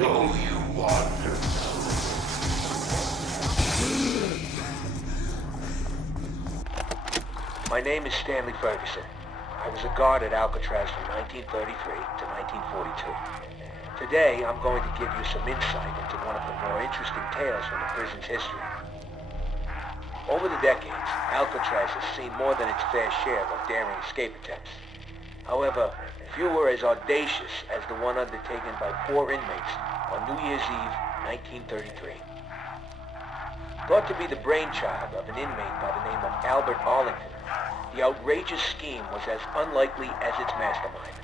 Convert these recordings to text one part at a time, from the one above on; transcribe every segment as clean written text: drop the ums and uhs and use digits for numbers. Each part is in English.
So you wander. My name is Stanley Ferguson. I was a guard at Alcatraz from 1933 to 1942. Today, I'm going to give you some insight into one of the more interesting tales from the prison's history. Over the decades, Alcatraz has seen more than its fair share of daring escape attempts. However, few were as audacious as the one undertaken by 4 inmates on New Year's Eve, 1933. Thought to be the brainchild of an inmate by the name of Albert Arlington, the outrageous scheme was as unlikely as its mastermind.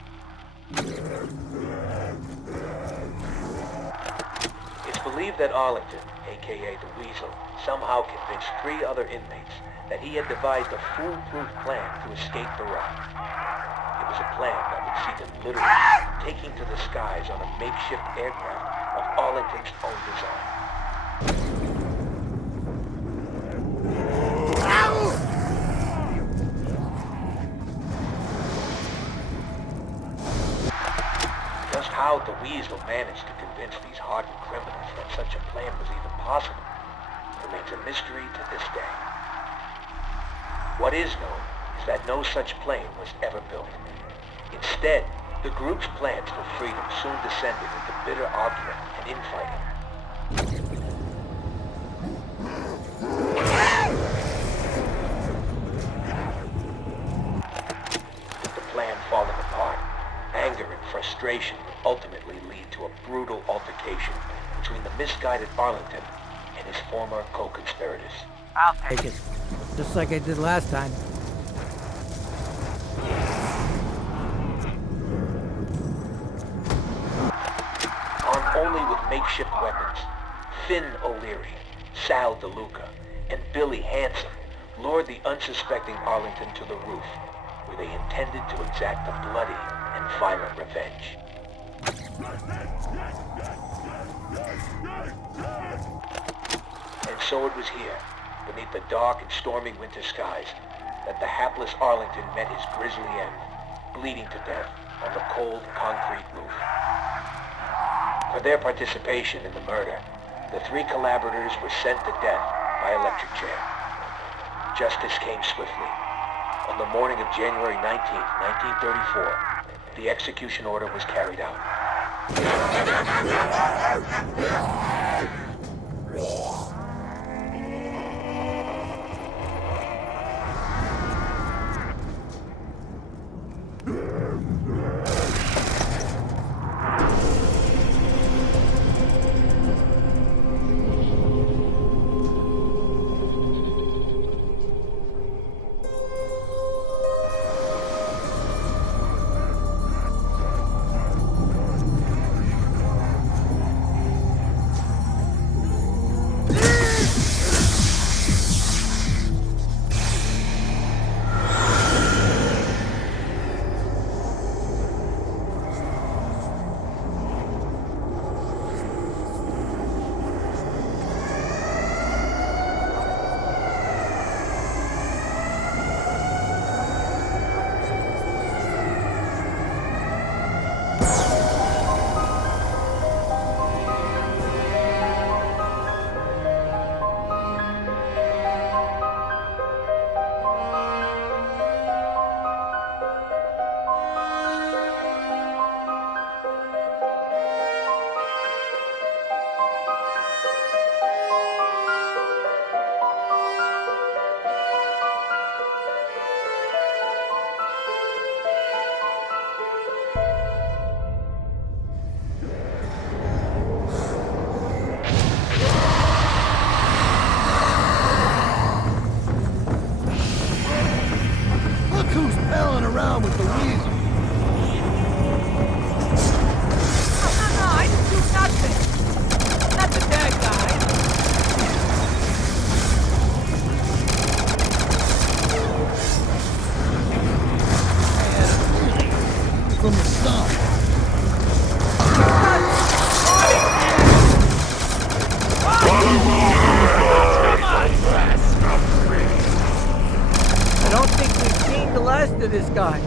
It's believed that Arlington, aka the Weasel, somehow convinced 3 other inmates that he had devised a foolproof plan to escape the rock. It was a plan that would see them literally taking to the skies on a makeshift aircraft of Arlington's own design. Just how the Weasel managed to convince these hardened criminals that such a plan was even possible remains a mystery to this day. What is known is that no such plane was ever built. Instead, the group's plans for freedom soon descended into bitter argument and infighting. With the plan falling apart, anger and frustration would ultimately lead to a brutal altercation between the misguided Arlington and his former co-conspirators. I'll take it. Just like I did last time. Armed only with makeshift weapons, Finn O'Leary, Sal DeLuca, and Billy Hanson lured the unsuspecting Arlington to the roof, where they intended to exact a bloody and violent revenge. And so it was here, beneath the dark and stormy winter skies, that the hapless Arlington met his grisly end, bleeding to death on the cold concrete roof. For their participation in the murder, the 3 collaborators were sent to death by electric chair. Justice came swiftly. On the morning of January 19th, 1934, the execution order was carried out. To this guy.